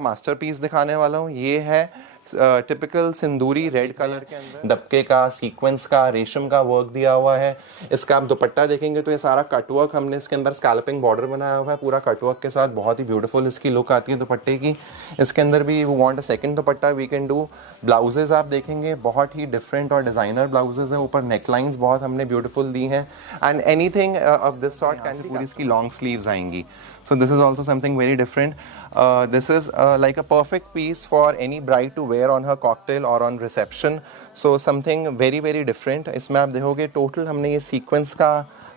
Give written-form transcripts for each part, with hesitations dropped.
Masterpiece दिखाने वाला हूँ। ये है टिपिकल सिंदूरी रेड कलर के अंदर दबके का, सीक्वेंस का, रेशम का वर्क दिया हुआ है। इसका आप दुपट्टा देखेंगे तो ये सारा कटवर्क हमने इसके अंदर स्कैल्पिंग बॉर्डर बनाया हुआ है पूरा कटवर्क के साथ। बहुत ही ब्यूटीफुल इसकी लुक आती है दुपट्टे की। इसके अंदर भी we want a second dupatta we can do. Blouses आप देखेंगे बहुत ही डिफरेंट और डिज़ाइनर ब्लाउजेज हैं। ऊपर नेकलाइंस बहुत हमने ब्यूटीफुल दी हैं and anything of this sort can पूरी इसकी लॉन्ग स्लीव्स आएंगी। So this is also something very different. This is like a perfect piece for any bride to wear on her cocktail or on reception. So something very very different. इसमें आप देखोगे total हमने ये sequence का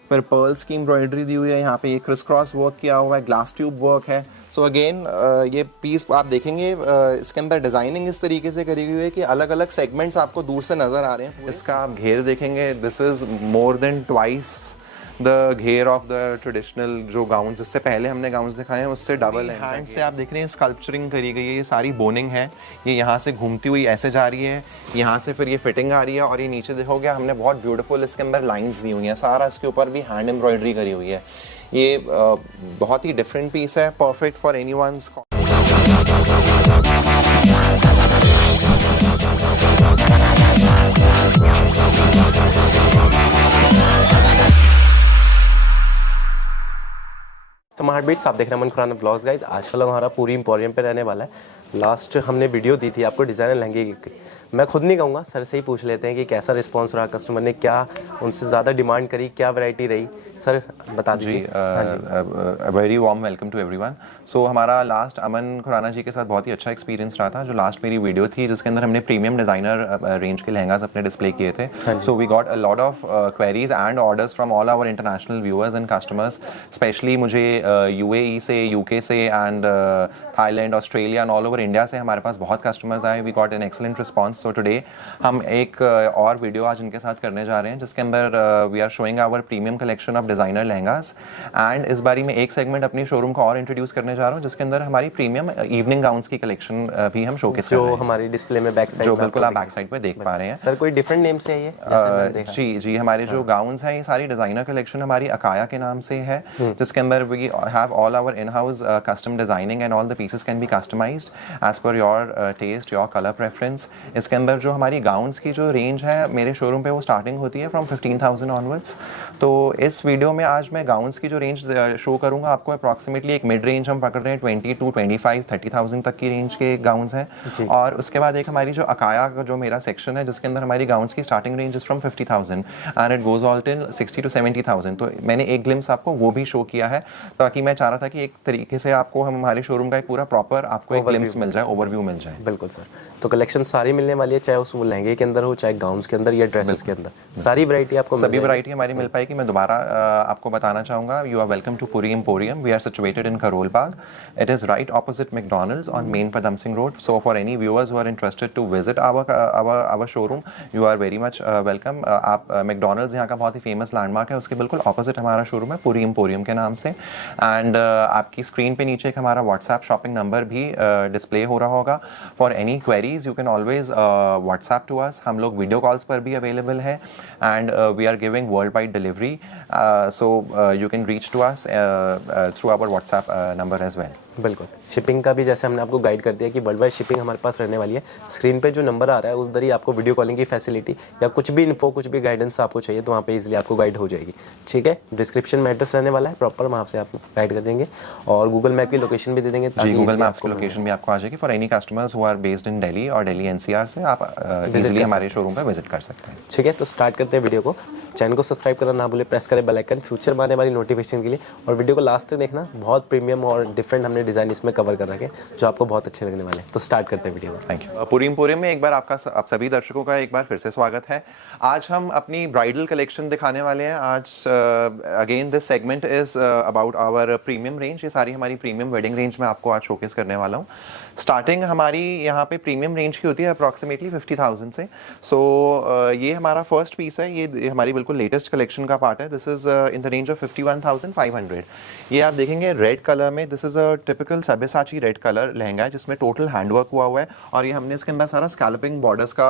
फिर pearls की embroidery दी हुई है। यहाँ पे ये क्रिस क्रॉस वर्क किया हुआ है, ग्लास ट्यूब वर्क है। सो अगेन ये पीस आप देखेंगे इसके अंदर डिज़ाइनिंग इस तरीके से करी हुई है कि अलग अलग सेगमेंट्स आपको दूर से नज़र आ रहे हैं। इसका आप घेर देखेंगे, this is more than twice the घेर ऑफ द ट्रेडिशनल जो गाउन्स इससे पहले हमने गाउन्स दिखाए हैं उससे डबल है। हैंड से आप देख रहे हैं स्कल्पचरिंग करी गई है, ये सारी बोनिंग है। ये यहाँ से घूमती हुई ऐसे जा रही है, यहाँ से फिर ये फिटिंग आ रही है और ये नीचे देखोगे हमने बहुत ब्यूटीफुल इसके अंदर लाइंस दी हुई हैं। सारा इसके ऊपर भी हैंड एम्ब्रॉयडरी करी हुई है। ये बहुत ही डिफरेंट पीस है, perfect for anyone's. Smart beats आप देख रहे हैं अमन खुराना ब्लॉग्स गाइड। आजकल हमारा पूरी एम्पोरियम पे रहने वाला है। लास्ट हमने वीडियो दी थी आपको डिज़ाइनर लहंगे की। मैं खुद नहीं कहूँगा, सर से ही पूछ लेते हैं कि कैसा रिस्पांस रहा, कस्टमर ने क्या उनसे ज़्यादा डिमांड करी, क्या वैरायटी रही, सर बता दीजिए। Very warm welcome to everyone. So हमारा लास्ट अमन खुराना जी के साथ बहुत ही अच्छा एक्सपीरियंस रहा था। जो लास्ट मेरी वीडियो थी जिसके अंदर हमने प्रीमियम डिज़ाइनर रेंज के लहंगास अपने डिस्प्ले किए थे। So we got a lot of queries and orders from all our international viewers and customers. Specially मुझे UAE से, UK से and Thailand, Australia and all over India से हमारे पास बहुत कस्टमर्स आए। We got an excellent response. So today हम एक और वीडियो आज इनके साथ करने जा रहे हैं जिसके अंदर we are showing our premium collection of designer lehengas. And इस बारी में एक सेगमेंट अपनी शोरूम का और इंट्रोड्यूस करने जा रहा हूँ जिसके अंदर हमारी प्रीमियम इवनिंग गाउन्स की कलेक्शन भी हम शोकेस कर रहे हैं, हमारी डिस्प्ले में बैक साइड जो बिल्कुल आप बैक साइड पे देख पा रहे हैं। सर कोई डिफरेंट नेम से है ये? जी हमारे जो गाउन्स हैं ये सारी डिज़ाइनर कलेक्शन हमारी अकाया के नाम से है जिसके अंदर we have all our in house custom designing and all the pieces can be customised as per your taste, your colour preference. इसके अंदर जो हमारी गाउन्स की जो रेंज है मेरे शोरूम पे वो स्टार्टिंग होती है फ्रॉम 15,000 ऑनवर्ड्स। तो इस वीडियो में आज मैं गाउन्स की जो रेंज शो करूंगा आपको अप्रॉक्सीमेटली एक मिड रेंज हम पकड़ रहे हैं 20 to 25, 30,000 तक की रेंज के गाउन्स हैं। और उसके बाद एक हमारी जो अकाया का जो मेरा सेक्शन है जिसके अंदर हमारी गाउन्स की starting range is from 50,000 and it goes all till 60 to 70,000। तो मैंने एक ग्लिम्स आपको वो भी शो किया है ताकि मैं चाह रहा था कि एक तरीके से आपको हम हमारे शोरूम का एक पूरा प्रॉपर आपको एक ग्लिम्स मिल जाए, ओवरव्यू मिल जाए। बिल्कुल सर। तो कलेक्शन सारी मिलने वाली है, चाहे उस वो लहंगे के अंदर हो, चाहे गाउन्स के अंदर या ड्रेसेस के अंदर, सारी वैरायटी आपको सभी वैरायटी हमारी मिल पाएगी। मैं दोबारा आपको बताना चाहूँगा, you are welcome to Puri emporium. We are situated in Karol Bagh. It is right opposite McDonald's on main Padam Singh road. So for any viewers who are interested to visit our showroom, you are very much welcome. आप McDonald's यहाँ का बहुत ही famous landmark है, उसके बिल्कुल opposite हमारा showroom है Puri emporium के नाम से। एंड आपकी स्क्रीन पे नीचे एक हमारा व्हाट्सएप शॉपिंग नंबर भी डिस्प्ले हो रहा होगा। For any queries you can always WhatsApp to us. हम लोग वीडियो कॉल्स पर भी अवेलेबल है and we are giving world wide delivery. So you can reach to us through our WhatsApp number as well. बिल्कुल। Shipping का भी जैसे हमने आपको गाइड कर दिया कि वर्ल्ड वाइड शिपिंग हमारे पास रहने वाली है। स्क्रीन पे जो नंबर आ रहा है उधर ही आपको वीडियो कॉलिंग की फैसिलिटी या कुछ भी इन्फो, कुछ भी गाइडेंस आपको चाहिए तो वहाँ पे इजीली आपको गाइड हो जाएगी। ठीक है, डिस्क्रिप्शन में एड्रेस रहने वाला है प्रॉपर, वहाँ से आप गाइड कर देंगे और गूगल मैप की लोकेशन भी दे देंगे। जी, गूगल मैप्स की लोकेशन भी आपको आ जाएगी। For any customers who are based in Delhi और दिल्ली NCR से आप इजीली हमारे शोरूम पर विजिट कर सकते हैं। ठीक है, तो स्टार्ट करते हैं वीडियो को। चैनल को सब्सक्राइब करना ना भूले, प्रेस करें बेल आइकन फ्यूचर में आने वाली नोटिफिकेशन के लिए, और वीडियो को लास्ट तक देखना। बहुत प्रीमियम और डिफरेंट हमने डिज़ाइन इसमें कवर कर रखे हैं जो आपको बहुत अच्छे लगने वाले हैं। तो स्टार्ट करते हैं वीडियो को। Thank you. पुरी एम्पोरियम में एक बार आप सभी दर्शकों का एक बार फिर से स्वागत है। आज हम अपनी ब्राइडल कलेक्शन दिखाने वाले हैं। आज again this segment is about our premium range. ये सारी हमारी प्रीमियम वेडिंग रेंज में आपको आज शोकेस करने वाला हूँ। स्टार्टिंग हमारी यहाँ पे प्रीमियम रेंज की होती है अप्रॉक्सीमेटली 50,000 से। सो ये हमारा फर्स्ट पीस है। ये हमारी बिल्कुल लेटेस्ट कलेक्शन का पार्ट है। This is in the range of 51,500। ये आप देखेंगे रेड कलर में, this is a typical Sabyasachi red colour lehenga है जिसमें टोटल हैंडवर्क हुआ हुआ है और ये हमने इसके अंदर सारा स्कैल्पिंग बॉर्डर्स का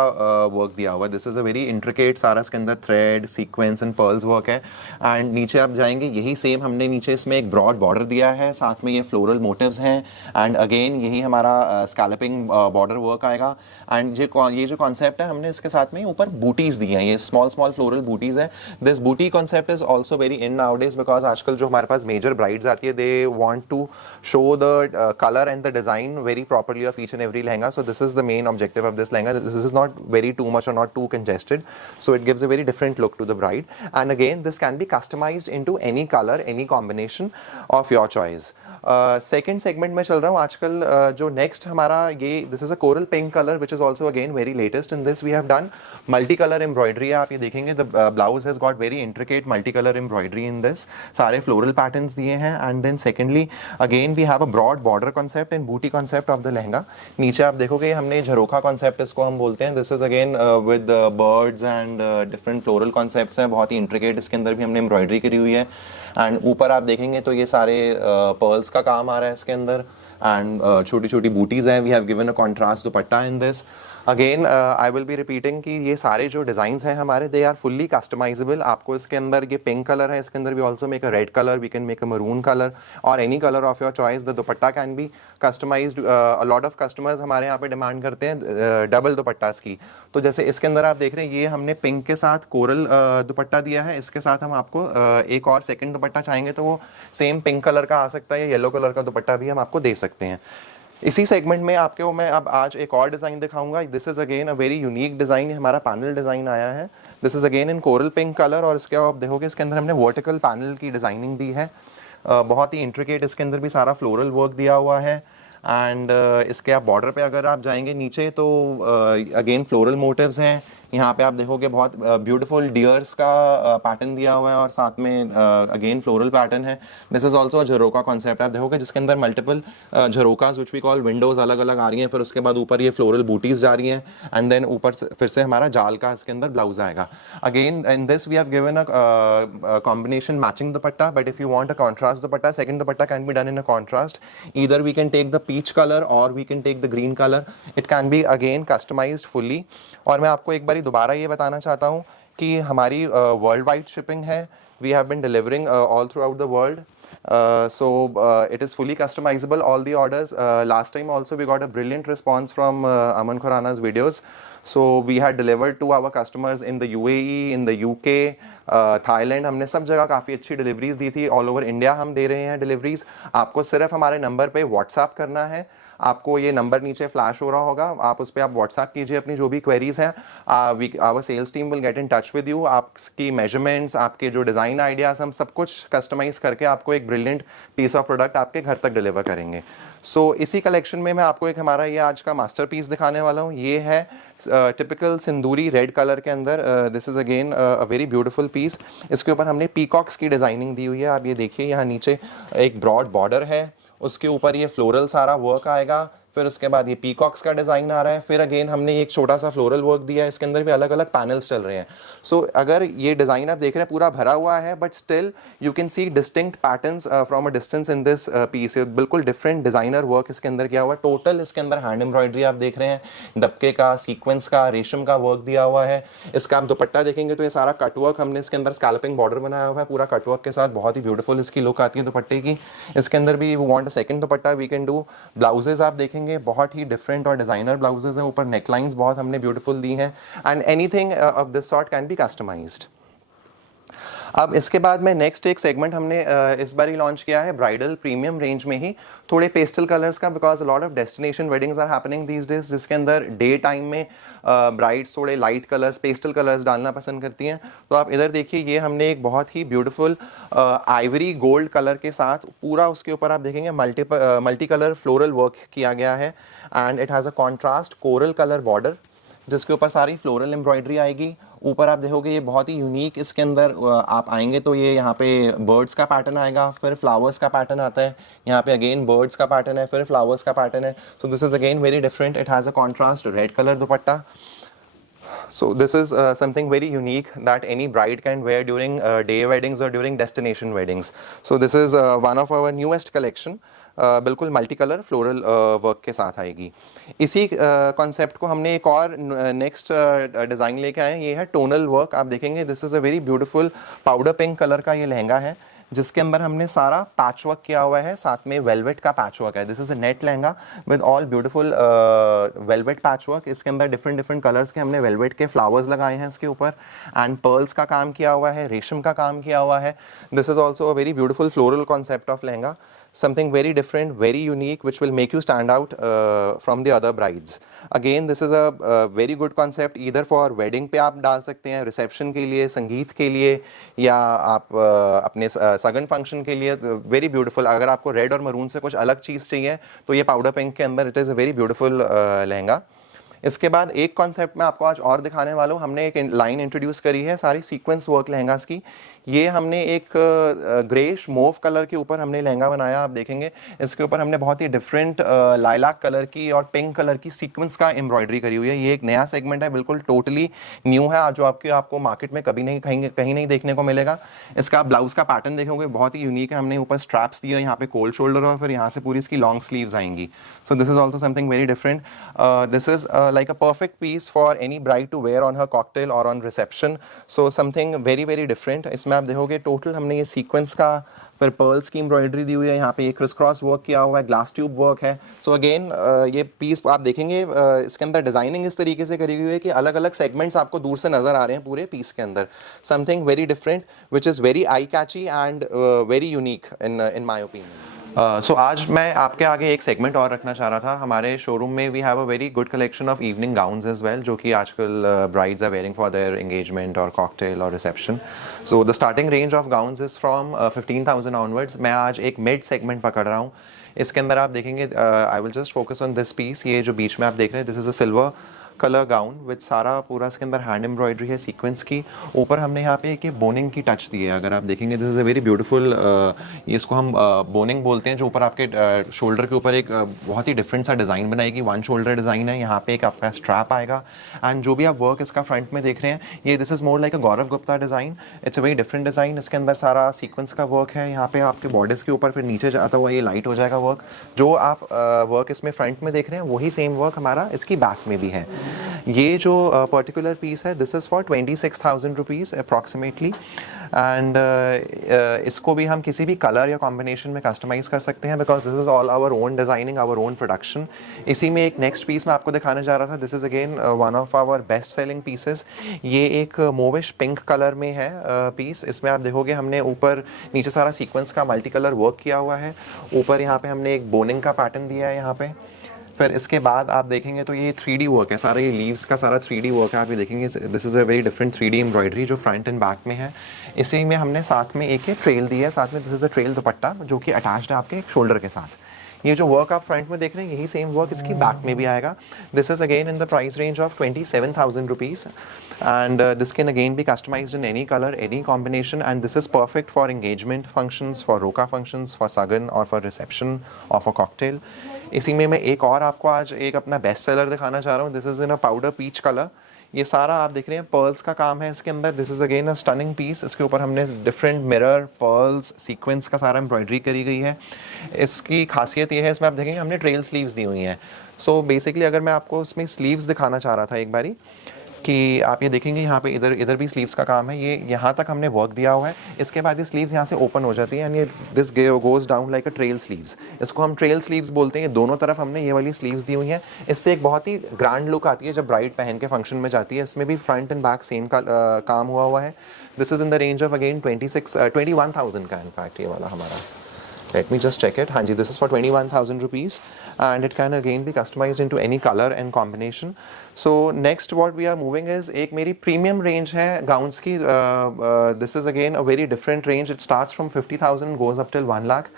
वर्क दिया हुआ है। This is a very intricate, सारा इसके अंदर thread, sequence and pearls work है। एंड नीचे आप जाएंगे, यही सेम हमने नीचे इसमें एक ब्रॉड बॉर्डर दिया है, साथ में ये फ्लोरल मोटिव्स हैं एंड अगेन यही हमारा स्कैल्पिंग बॉर्डर वर्क आएगा। एंड ये जो कॉन्सेप्ट है हमने इसके साथ में ऊपर बूटीज दी हैं, ये स्मॉल स्मॉल फ्लोरल बूटीज हैं। दिस बूटी concept is also very in nowadays because आजकल जो हमारे पास मेजर ब्राइड्स आती है they want to show the colour and the design very properly of each and every lehenga. So this is the main objective of this lehenga. This is not very too much और not too congested, so it gives a very different look to the bride. And again this can be customised into any colour, any combination of your choice. Second segment में चल रहा हूँ आजकल। जो next हमारा ये this is a coral pink colour which is also again very latest. In this we have done multi colour embroidery. आप ये देखेंगे the blouse has got very intricate multi colour embroidery in this, सारे floral patterns दिए हैं। And then secondly again we have a broad border concept and buti concept of the lehenga. नीचे आप देखोगे हमने झरोखा कॉन्सेप्ट इसको हम बोलते हैं। This is again with birds and different floral concepts हैं, बहुत ही इंट्रिकेट। इसके अंदर भी हमने एम्ब्रॉयडरी करी हुई है। एंड ऊपर आप देखेंगे तो ये सारे पर्ल्स का काम आ रहा है इसके अंदर एंड छोटी छोटी बूटीज हैं। We have given a contrast dupatta in this. Again I will be repeating कि ये सारे जो डिज़ाइंस हैं हमारे दे आर फुल्ली कस्टमाइजेबल। आपको इसके अंदर ये पिंक कलर है, इसके अंदर we also make a red colour, we can make a maroon colour और any colour of your choice. The dupatta can be customised. A lot of customers हमारे यहाँ पे डिमांड करते हैं डबल दुपट्टास की। तो जैसे इसके अंदर आप देख रहे हैं ये हमने पिंक के साथ कोरल दुपट्टा दिया है, इसके साथ हम आपको एक और सेकेंड दुपट्टा चाहेंगे तो वो सेम पिंक कलर का आ सकता है या येलो कलर का दुपट्टा भी हम आपको दे सकते हैं। इसी सेगमेंट में आपको मैं अब आज एक और डिज़ाइन दिखाऊंगा। This is again a very unique design, हमारा पैनल डिज़ाइन आया है। This is again in coral pink colour और इसके आप देखोगे इसके अंदर हमने वर्टिकल पैनल की डिज़ाइनिंग दी है। बहुत ही इंट्रिकेट, इसके अंदर भी सारा फ्लोरल वर्क दिया हुआ है। एंड इसके आप बॉर्डर पे अगर आप जाएंगे नीचे तो अगेन फ्लोरल मोटिव्स हैं। यहाँ पे आप देखोगे बहुत ब्यूटीफुल डियर्स का पैटर्न दिया हुआ है और साथ में अगेन फ्लोरल पैटर्न है। This is also jharokha concept. आप देखोगे जिसके अंदर multiple jharokhas which we call windows अलग अलग आ रही हैं, फिर उसके बाद ऊपर ये फ्लोरल बूटीज जा रही हैं एंड देन ऊपर फिर से हमारा जाल का इसके अंदर ब्लाउज आएगा। Again in this we have given a combination matching dupatta, but if you want a contrast dupatta, second dupatta can be done in a contrast. Either we can take the peach colour और we can take the green colour. It can be again customised fully. और मैं आपको एक बार दोबारा ये बताना चाहता हूँ कि हमारी वर्ल्ड वाइड शिपिंग है। We have been delivering all throughout the world, so it is fully customizable, all the orders. Last time also we got a brilliant response from Aman Khurana's videos, so we had delivered to our customers in the UAE, in the UK, Thailand, हमने सब जगह काफ़ी अच्छी deliveries दी थी। All over India हम दे रहे हैं deliveries. आपको सिर्फ हमारे नंबर पे व्हाट्सएप करना है। आपको ये नंबर नीचे फ्लैश हो रहा होगा, आप उस पर आप व्हाट्सएप कीजिए अपनी जो भी क्वेरीज हैं। Our sales team will get in touch with you. आपकी मेजरमेंट्स, आपके जो डिज़ाइन आइडियाज़, हम सब कुछ कस्टमाइज़ करके आपको एक ब्रिलियंट पीस ऑफ प्रोडक्ट आपके घर तक डिलीवर करेंगे। सो इसी कलेक्शन में मैं आपको एक हमारा ये आज का मास्टर पीस दिखाने वाला हूँ। ये है टिपिकल सिंदूरी रेड कलर के अंदर। This is again a very beautiful piece. इसके ऊपर हमने पीकॉक्स की डिज़ाइनिंग दी हुई है। आप ये देखिए, यहाँ नीचे एक ब्रॉड बॉर्डर है, उसके ऊपर ये फ्लोरल सारा वर्क आएगा, फिर उसके बाद ये पीकॉक्स का डिज़ाइन आ रहा है, फिर अगेन हमने एक छोटा सा फ्लोरल वर्क दिया है। इसके अंदर भी अलग अलग पैनल्स चल रहे हैं। सो अगर ये डिज़ाइन आप देख रहे हैं पूरा भरा हुआ है, but still you can see distinct patterns from a distance in this piece. बिल्कुल डिफरेंट डिज़ाइनर वर्क इसके अंदर किया हुआ है। टोटल इसके अंदर हैंड एम्ब्रॉयडरी आप देख रहे हैं, दबके का, सीक्वेंस का, रेशम का वर्क दिया हुआ है। इसका आप दुपट्टा देखेंगे तो ये सारा कटवर्क हमने इसके अंदर स्कैल्पिंग बॉर्डर बनाया हुआ है पूरा कटवर्क के साथ। बहुत ही ब्यूटीफुल इसकी लुक आती है दुपट्टे की। इसके अंदर भी we want a second dupatta, we can do. Blouses आप देखेंगे बहुत ही डिफरेंट और डिजाइनर ब्लाउजेज हैं। ऊपर नेकलाइंस बहुत हमने ब्यूटीफुल दी हैं and anything of this sort can be customised. अब इसके बाद में नेक्स्ट एक सेगमेंट हमने इस बार ही लॉन्च किया है ब्राइडल प्रीमियम रेंज में ही, थोड़े पेस्टल कलर्स का, because a lot of destination weddings are happening these days, जिसके अंदर डे टाइम में ब्राइड्स थोड़े लाइट कलर्स, पेस्टल कलर्स डालना पसंद करती हैं। तो आप इधर देखिए, ये हमने एक बहुत ही ब्यूटीफुल आइवरी गोल्ड कलर के साथ पूरा उसके ऊपर आप देखेंगे मल्टी कलर फ्लोरल वर्क किया गया है and it has a contrast coral colour border जिसके ऊपर सारी फ्लोरल एम्ब्रॉयडरी आएगी। ऊपर आप देखोगे ये बहुत ही यूनिक, इसके अंदर आप आएंगे तो ये यहाँ पे बर्ड्स का पैटर्न आएगा, फिर फ्लावर्स का पैटर्न आता है, यहाँ पे अगेन बर्ड्स का पैटर्न है, फिर फ्लावर्स का पैटर्न है। सो this is again very different. It has a contrast red colour dupatta. So this is something very unique that any bride can wear during day weddings or during destination weddings. So this is one of our newest collection. बिल्कुल multi colour floral work के साथ आएगी। इसी concept को हमने एक और next design लेके आए हैं, ये है टोनल वर्क। आप देखेंगे this is a very beautiful powder pink colour का ये लहंगा है, जिसके अंदर हमने सारा पैच वर्क किया हुआ है, साथ में वेलवेट का पैच वर्क है। This is a net lehenga with all beautiful velvet patch work. इसके अंदर डिफरेंट डिफरेंट कलर्स के हमने वेलवेट के फ्लावर्स लगाए हैं इसके ऊपर, एंड पर्ल्स का काम किया हुआ है, रेशम का काम किया हुआ है। This is also a very beautiful floral concept of lehenga, something very different, very unique, which will make you stand out from the other brides. Again, this is a very good concept, either for wedding पे आप डाल सकते हैं, reception के लिए, संगीत के लिए, या आप अपने सगन फंक्शन के लिए। Very beautiful. अगर आपको रेड और मरून से कुछ अलग चीज़ चाहिए तो ये पाउडर पिंक के अंदर it is a very beautiful lehenga. इसके बाद एक कॉन्सेप्ट मैं आपको आज और दिखाने वाला हूँ। हमने एक लाइन इंट्रोड्यूस करी है सारी सीक्वेंस वर्क लहंगास की। ये हमने एक ग्रेश मोव कलर के ऊपर हमने लहंगा बनाया। आप देखेंगे इसके ऊपर हमने बहुत ही डिफरेंट लाइलाक कलर की और पिंक कलर की सीक्वेंस का एम्ब्रॉयडरी करी हुई है। ये एक नया सेगमेंट है, बिल्कुल टोटली न्यू है, जो आपको मार्केट में कभी नहीं कहीं नहीं देखने को मिलेगा। इसका ब्लाउज का पैटर्न देखोगे बहुत ही यूनिक है। हमने ऊपर स्ट्रैप्स दिए, यहाँ पे कोल्ड शोल्डर और फिर यहाँ से पूरी इसकी लॉन्ग स्लीव्स आएंगी। सो this is also something very different. This is like a perfect piece for any bride to wear on her cocktail or on reception. So something very very different. इसमें आप देखोगे टोटल हमने ये sequence का फिर pearls की embroidery दी हुई है, यहाँ पे एक क्रिस क्रॉस वर्क किया हुआ है, ग्लास ट्यूब वर्क है। सो अगेन ये पीस आप देखेंगे इसके अंदर डिजाइनिंग इस तरीके से करी हुई है कि अलग अलग सेगमेंट्स आपको दूर से नजर आ रहे हैं पूरे पीस के अंदर। Something very different which is very eye catchy and very unique in my opinion. So आज मैं आपके आगे एक सेगमेंट और रखना चाह रहा था। हमारे शोरूम में we have a very good collection of evening gowns as well, जो कि आजकल brides are wearing for their engagement और कॉकटेल और reception. So the starting range of gowns is from 15,000 onwards. मैं आज एक मिड सेगमेंट पकड़ रहा हूँ। इसके अंदर आप देखेंगे, I will just focus on this piece. ये जो बीच में आप देख रहे हैं, this is a silver colour gown with सारा पूरा इसके अंदर हैंड एम्ब्रॉयडरी है सीक्वेंस की। ऊपर हमने यहाँ पे एक बोनिंग की टच दी है। अगर आप देखेंगे this is a very beautiful, इसको हम बोनिंग बोलते हैं, जो ऊपर आपके शोल्डर के ऊपर एक बहुत ही डिफरेंट सा डिज़ाइन बनाएगी। वन शोल्डर डिज़ाइन है, यहाँ पे एक आपका स्ट्रैप आएगा, एंड जो भी आप वर्क इसका फ्रंट में देख रहे हैं, ये this is more like a Gaurav Gupta design. It's a very different design. इसके अंदर सारा सीक्वेंस का वर्क है। यहाँ पे आपके बॉर्डर्स के ऊपर फिर नीचे जाता हुआ ये लाइट हो जाएगा वर्क। जो आप वर्क इसमें फ्रंट में देख रहे हैं, वही सेम वर्क हमारा इसकी बैक में भी है। ये जो पर्टिकुलर पीस है, this is for 26,000 rupees approximately, and इसको भी हम किसी भी कलर या कॉम्बिनेशन में कस्टमाइज़ कर सकते हैं, because this is all our own designing, our own production. इसी में एक नेक्स्ट पीस मैं आपको दिखाने जा रहा था। This is again one of our best selling pieces. ये एक मोविश पिंक कलर में है पीस। इसमें आप देखोगे हमने ऊपर नीचे सारा सीक्वेंस का मल्टी कलर वर्क किया हुआ है। ऊपर यहाँ पे हमने एक बोनिंग का पैटर्न दिया है यहाँ पे। फिर इसके बाद आप देखेंगे तो ये 3D वर्क है सारा, ये लीव्स का सारा 3D वर्क है। आप ये देखेंगे this is a very different 3D embroidery जो फ्रंट एंड बैक में है। इसी में हमने साथ में एक ट्रेल दी है, साथ में दिस इज़ अ ट्रेल दुपट्टा जो कि अटैच्ड है आपके एक शोल्डर के साथ। ये जो वर्क आप फ्रंट में देख रहे हैं, यही सेम वर्क इसकी बैक में भी आएगा। This is again in the price range of 27,000 rupees, and this can again be customized in any color, any combination, and this is perfect for engagement functions, for roka functions, for sagan or for reception or for cocktail. इसी में मैं एक और आपको आज एक अपना best seller दिखाना चाह रहा हूँ। This is in a powder peach colour. ये सारा आप देख रहे हैं पर्ल्स का काम है इसके अंदर। This is again a stunning piece. इसके ऊपर हमने डिफरेंट मिरर, पर्ल्स, सीक्वेंस का सारा एम्ब्रॉयडरी करी गई है। इसकी खासियत ये है, इसमें आप देखेंगे हमने ट्रेल स्लीव्स दी हुई हैं। सो बेसिकली अगर मैं आपको उसमें स्लीव्स दिखाना चाह रहा था एक बारी, कि आप ये देखेंगे यहाँ पे इधर भी स्लीव्स का काम है। ये यहाँ तक हमने वर्क दिया हुआ है। इसके बाद ये स्लीव्स यहाँ से ओपन हो जाती हैं, एंड ये this goes down like a trail sleeves. इसको हम ट्रेल स्लीव्स बोलते हैं। दोनों तरफ हमने ये वाली स्लीव्स दी हुई हैं। इससे एक बहुत ही ग्रैंड लुक आती है जब ब्राइड पहन के फंक्शन में जाती है। इसमें भी फ्रंट एंड बैक सेम का काम हुआ है। This is in the range of again 21,000 का इनफैक्ट ये वाला हमारा। Let me just check it. हाँ जी, this is for 21,000 rupees, and it can again be customized into any color and combination. So next what we are moving is एक मेरी premium range है gowns की। This is again a very different range. It starts from 50,000 goes up till 1 lakh.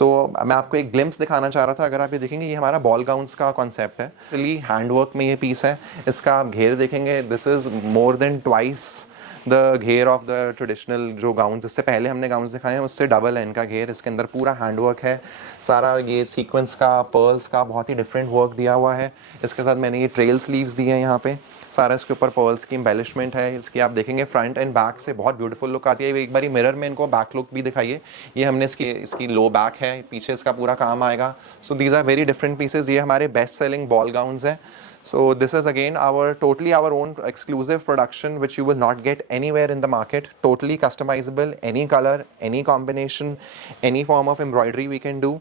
So मैं आपको एक glimpse दिखाना चाह रहा था। अगर आप ये देखेंगे, ये हमारा ball gowns का concept है। Really hand work में ये piece है। इसका आप घेर देखेंगे, this is more than twice the घेर ऑफ द ट्रेडिशनल जो गाउन्स, इससे पहले हमने गाउन्स दिखाए हैं उससे डबल है इनका घेर। इसके अंदर पूरा हैंडवर्क है, सारा ये सीक्वेंस का, पर्ल्स का बहुत ही डिफरेंट वर्क दिया हुआ है। इसके साथ मैंने ये ट्रेल स्लीव्स दिए हैं यहाँ पे, सारा इसके ऊपर पर्ल्स की एम्बेलिशमेंट है। इसकी आप देखेंगे फ्रंट एंड बैक से बहुत ब्यूटीफुल लुक आती है। एक बारी मिरर में इनको बैक लुक भी दिखाइए। ये हमने इसकी लो बैक है, पीछे इसका पूरा काम आएगा। So these are very different pieces. ये हमारे बेस्ट सेलिंग बॉल गाउन्स हैं। So this is again totally our own exclusive production which you will not get anywhere in the market. Totally customizable, any color, any combination, any form of embroidery we can do.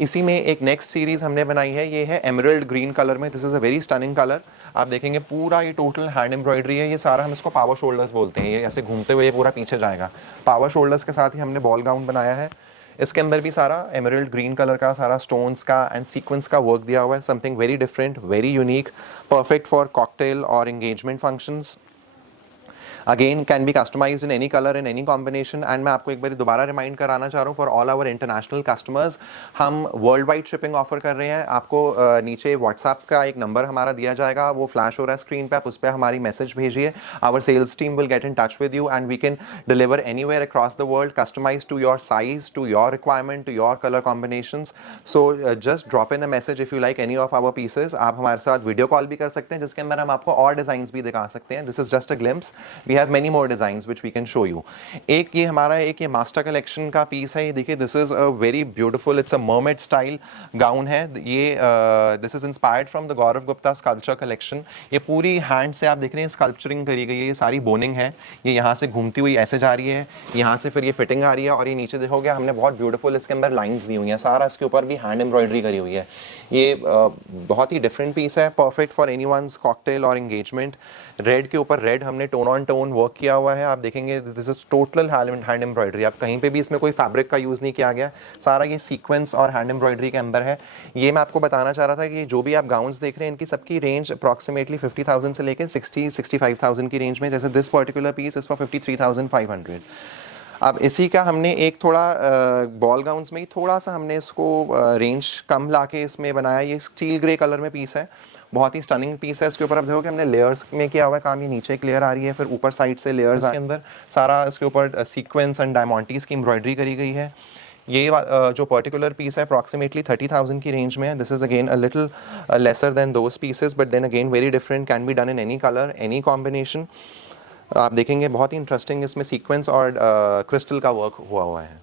इसी में एक next series हमने बनाई है, ये है emerald green colour में। This is a very stunning colour. आप देखेंगे पूरा ये टोटल हैंड एम्ब्रॉयडरी है। ये सारा हम इसको पावर शोल्डर्स बोलते हैं। ये ऐसे घूमते हुए ये पूरा पीछे जाएगा। पावर शोल्डर्स के साथ ही हमने बॉल गाउन बनाया है। इसके अंदर भी सारा एमरल्ड ग्रीन कलर का सारा स्टोन्स का एंड सीक्वेंस का वर्क दिया हुआ है। Something very different, very unique, perfect for cocktail और engagement functions. Again can be customised in any colour, in any combination. And मैं आपको एक बार दोबारा रिमाइंड कराना चाह रहा हूँ, for all our international customers हम वर्ल्ड वाइड शिपिंग ऑफर कर रहे हैं। आपको नीचे व्हाट्सएप का एक नंबर हमारा दिया जाएगा, वो फ्लैश हो रहा है स्क्रीन पे, आप उस पर हमारी मैसेज भेजिए। Our sales team will get in touch with you and we can deliver anywhere across the world, customise to your size, to your requirement, to your colour combinations. So just drop in a message if you like any of our pieces. आप हमारे साथ video call भी कर सकते हैं जिसके अंदर हम आपको और डिजाइन्स भी दिखा सकते हैं। This is just a glimpse, we have many more designs which we can show you. एक ये हमारा एक ये मास्टर कलेक्शन का पीस है। ये देखिए, this is a very beautiful, it's a mermaid style gown है। ये this is inspired from the Gaurav Gupta sculpture collection. ये पूरी हैंड से आप देख रहे हैं स्कल्पचरिंग करी गई है। ये सारी बोनिंग है, ये यहाँ से घूमती हुई ऐसे जा रही है, यहाँ से फिर ये फिटिंग आ रही है और ये नीचे देखोगे हमने बहुत ब्यूटीफुल इसके अंदर लाइंस दी हुई हैं। सारा इसके ऊपर भी हैंड एम्ब्रॉयडरी करी हुई है। ये बहुत ही डिफरेंट पीस है, परफेक्ट फॉर एनीवन्स कॉकटेल और एंगेजमेंट। रेड के ऊपर रेड हमने टोन ऑन टोन वर्क किया हुआ है। आप देखेंगे this is total hand embroidery. आप कहीं पे भी इसमें कोई फैब्रिक का यूज़ नहीं किया गया, सारा ये सीक्वेंस और हैंड एम्ब्रॉयडरी के अंदर है। ये मैं आपको बताना चाह रहा था कि जो भी आप गाउन्स देख रहे हैं इनकी सबकी रेंज अप्रॉक्सीमेटली 50,000 से लेकर 60-65,000 की रेंज में। जैसे this particular piece is for 53,500। अब इसी का हमने एक थोड़ा बॉल गाउन्स में ही थोड़ा सा हमने इसको रेंज कम लाके इसमें बनाया। ये स्टील ग्रे कलर में पीस है, बहुत ही स्टनिंग पीस है। इसके ऊपर आप देखोगे हमने लेयर्स में किया हुआ है काम। ये नीचे एक लेयर आ रही है, फिर ऊपर साइड से लेयर्स के अंदर सारा इसके ऊपर सीक्वेंस एंड डायमंटीज की एम्ब्रॉयडरी करी गई है। ये जो पर्टिकुलर पीस है अप्रॉक्सीमेटली 30,000 की रेंज में है। This is again a little lesser than those pieces but then again very different, can be done in any colour, any combination. आप देखेंगे बहुत ही इंटरेस्टिंग इसमें सीक्वेंस और क्रिस्टल का वर्क हुआ है।